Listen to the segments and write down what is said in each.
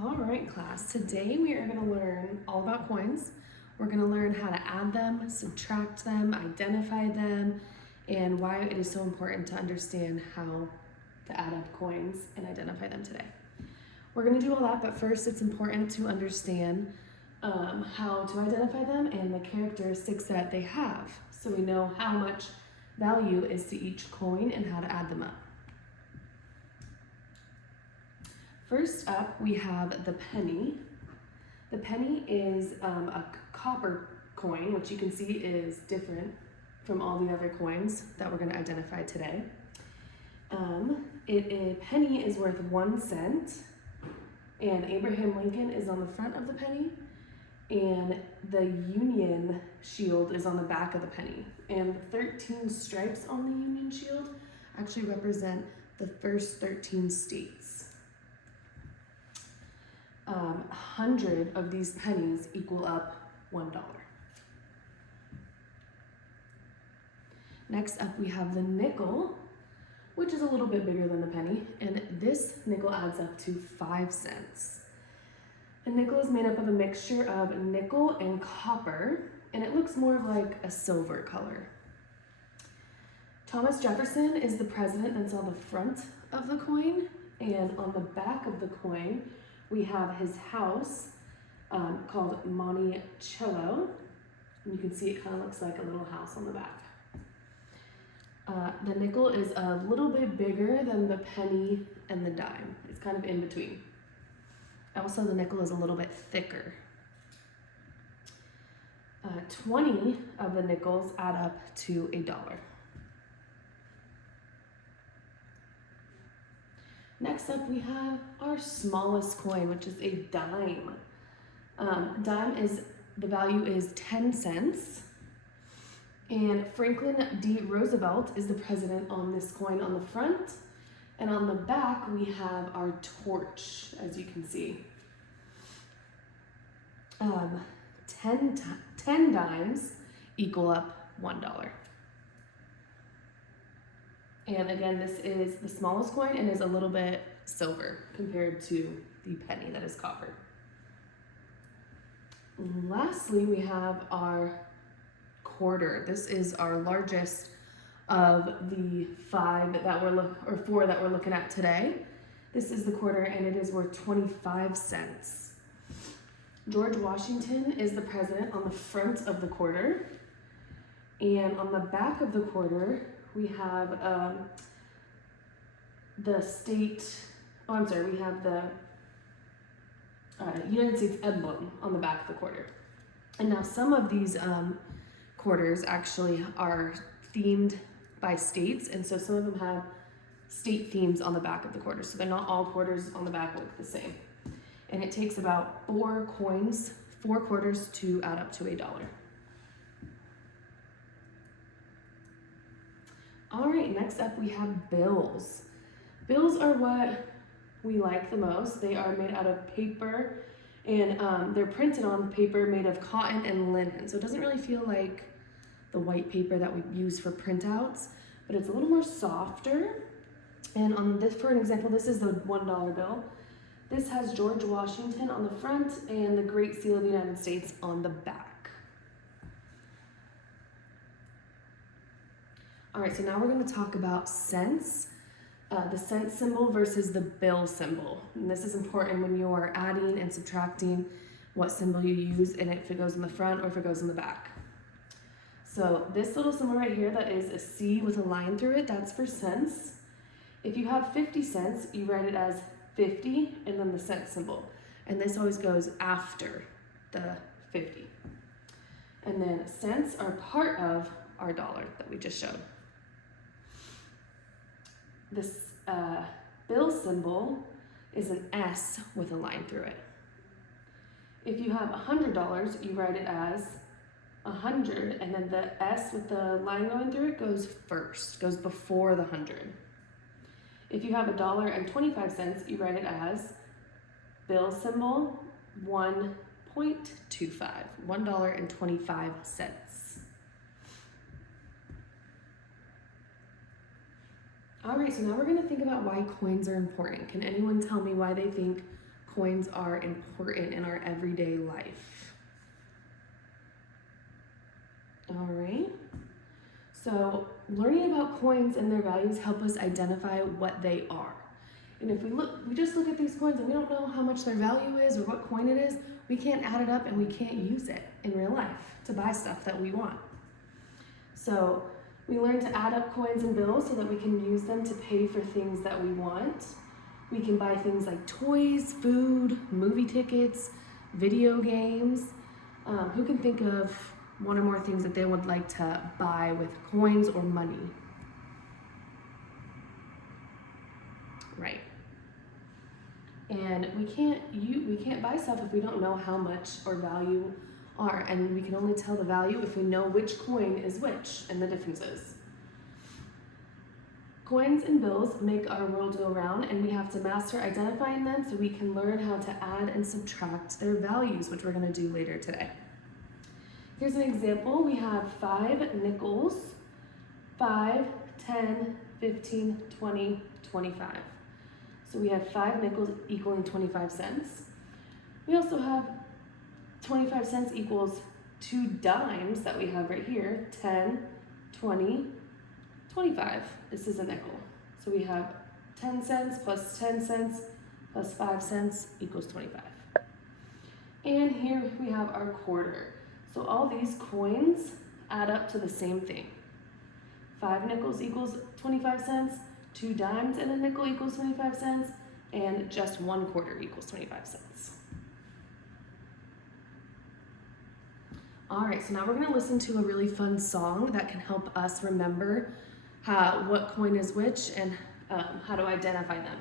All right, class. Today we are going to learn all about coins. We're going to learn how to add them, subtract them, identify them, and why it is so important to understand how to add up coins and identify them today. We're going to do all that, but first it's important to understand how to identify them and the characteristics that they have, so we know how much value is to each coin and how to add them up. First up, we have the penny. The penny is a copper coin, which you can see is different from all the other coins that we're going to identify today. A penny is worth 1 cent, and Abraham Lincoln is on the front of the penny, and the Union shield is on the back of the penny. And the 13 stripes on the Union shield actually represent the first 13 states. 100 of these pennies equal up $1. Next up, we have the nickel, which is a little bit bigger than the penny, and this nickel adds up to 5 cents. The nickel is made up of a mixture of nickel and copper, and it looks more like a silver color. Thomas Jefferson is the president that's on the front of the coin, and on the back of the coin, we have his house called Monticello. And you can see it kind of looks like a little house on the back. The nickel is a little bit bigger than the penny and the dime. It's kind of in between. Also, the nickel is a little bit thicker. 20 of the nickels add up to $1. Next up, we have our smallest coin, which is a dime. The value is 10 cents. And Franklin D. Roosevelt is the president on this coin on the front. And on the back, we have our torch, as you can see. 10 dimes equal up $1. And again, this is the smallest coin and is a little bit silver compared to the penny that is copper. Lastly, we have our quarter. This is our largest of the four that we're looking at today. This is the quarter, and it is worth 25 cents. George Washington is the president on the front of the quarter, and on the back of the quarter, we have we have the United States emblem on the back of the quarter. And now some of these quarters actually are themed by states, and so some of them have state themes on the back of the quarter. So they're not all quarters on the back look the same. And it takes about 4 quarters to add up to $1. All right, next up we have bills. Bills are what we like the most. They are made out of paper, and they're printed on paper made of cotton and linen. So it doesn't really feel like the white paper that we use for printouts, but it's a little more softer. And on this, for an example, this is the $1 bill. This has George Washington on the front and the Great Seal of the United States on the back. All right, so now we're going to talk about cents, the cent symbol versus the bill symbol. And this is important when you are adding and subtracting what symbol you use, and if it goes in the front or if it goes in the back. So this little symbol right here that is a C with a line through it, that's for cents. If you have 50 cents, you write it as 50 and then the cent symbol. And this always goes after the 50. And then cents are part of our dollar that we just showed. This bill symbol is an S with a line through it. If you have $100, you write it as 100, and then the S with the line going through it goes first, goes before the 100. If you have $1.25, you write it as bill symbol 1.25, $1.25. All right, so now we're going to think about why coins are important. Can anyone tell me why they think coins are important in our everyday life. All right. So learning about coins and their values help us identify what they are. And if we just look at these coins and we don't know how much their value is or what coin it is, we can't add it up and we can't use it in real life to buy stuff that we want. So we learn to add up coins and bills so that we can use them to pay for things that we want. We can buy things like toys, food, movie tickets, video games. Who can think of one or more things that they would like to buy with coins or money? Right. And we can't buy stuff if we don't know how much or value are, and we can only tell the value if we know which coin is which and the differences. Coins and bills make our world go round, and we have to master identifying them so we can learn how to add and subtract their values, which we're going to do later today. Here's an example. We have 5 nickels, 5, 10, 15, 20, 25. So we have 5 nickels equaling 25 cents. We also have 25 cents equals 2 dimes that we have right here, 10, 20, 25. This is a nickel. So we have 10 cents plus 10 cents plus 5 cents equals 25. And here we have our quarter. So all these coins add up to the same thing. 5 nickels equals 25 cents, 2 dimes and a nickel equals 25 cents, and just 1 quarter equals 25 cents. All right, so now we're gonna listen to a really fun song that can help us remember what coin is which and how to identify them.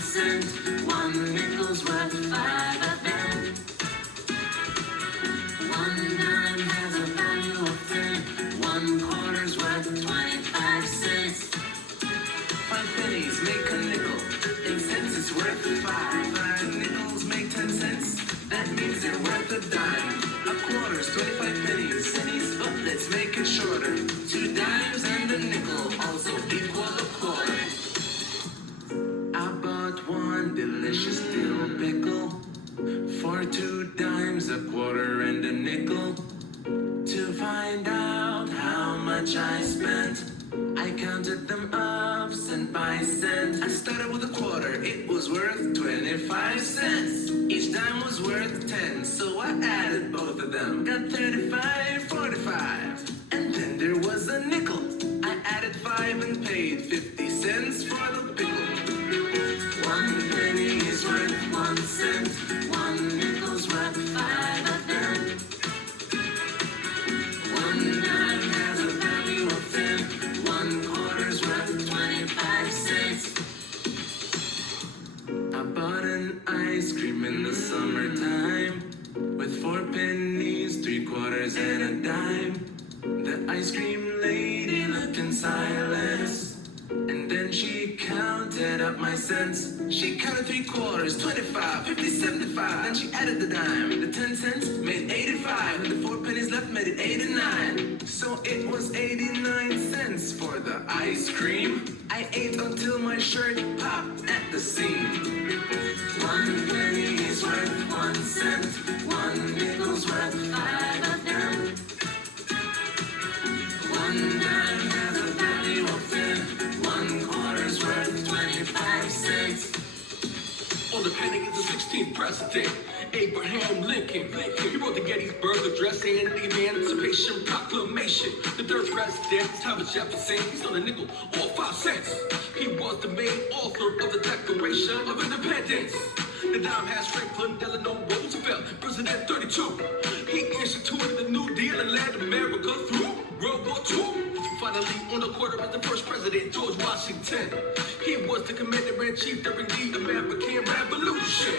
Cent, 1 nickel's worth 5 of them. 1 dime has a value of 10. 1 quarter's worth 25 cents. 5 pennies make a nickel. In cents it's worth 5. 5 nickels make 10 cents. That means they're worth a dime. A quarter's 25 pennies. Pennies, but let's make it shorter. 2 dimes and a nickel also equal a quarter. Delicious dill pickle for 2 dimes, a quarter, and a nickel. To find out how much I spent, I counted them up cent by cent. I started with a quarter, it was worth 25 cents. Each dime was worth 10, so I added both of them. Got 35, 45, and then there was a nickel. I added 5 and paid 50 cents for the pickle. 1 penny is worth 1 cent. 1 nickel's worth 5 of them. 1 dime has a value of 10. 1 quarter's worth 25 cents. I bought an ice cream in the summertime with 4 pennies, 3 quarters, and a dime. The ice cream lady looked in silence. And then she counted up my cents. She counted 3 quarters, 25, 50, 75. Then she added the dime. The 10 cents made 85. And the 4 pennies left made it 89. So it was 89 cents for the ice cream. I ate until my shirt popped at the seam. 1 penny is worth 1 cent. 1 nickel's worth 5 of them. 1 dime has a value of 10. 1 quarter's worth 25 cents. On the penny is the 16th president, Abraham Lincoln. He wrote the Gettysburg Address and the Emancipation Proclamation. The 3rd president, Thomas Jefferson, he's on a nickel or 5 cents. He was the main author of the Declaration of Independence. The dime has Franklin Delano Roosevelt, President 32. He instituted the New Deal and led America through World War II. Finally, on the quarter is the 1st president, George Washington. He was the commander-in-chief during the American Revolution.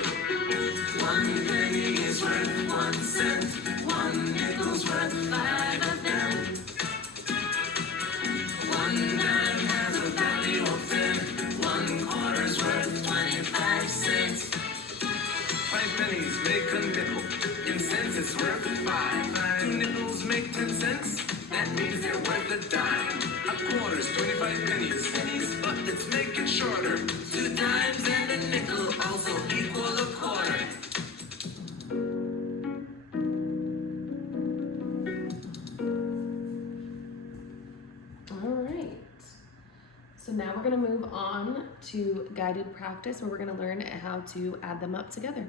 1 penny is worth 1 cent. 1 nickel's worth 5 of them. pennies make a nickel. In cents it's worth 5. 5 nickels make 10 cents. That means they're worth a dime. A quarter's 25 pennies. Pennies, but let's make it shorter. 2 dimes and a nickel also equal a quarter. All right. So now we're going to move on to guided practice where we're going to learn how to add them up together.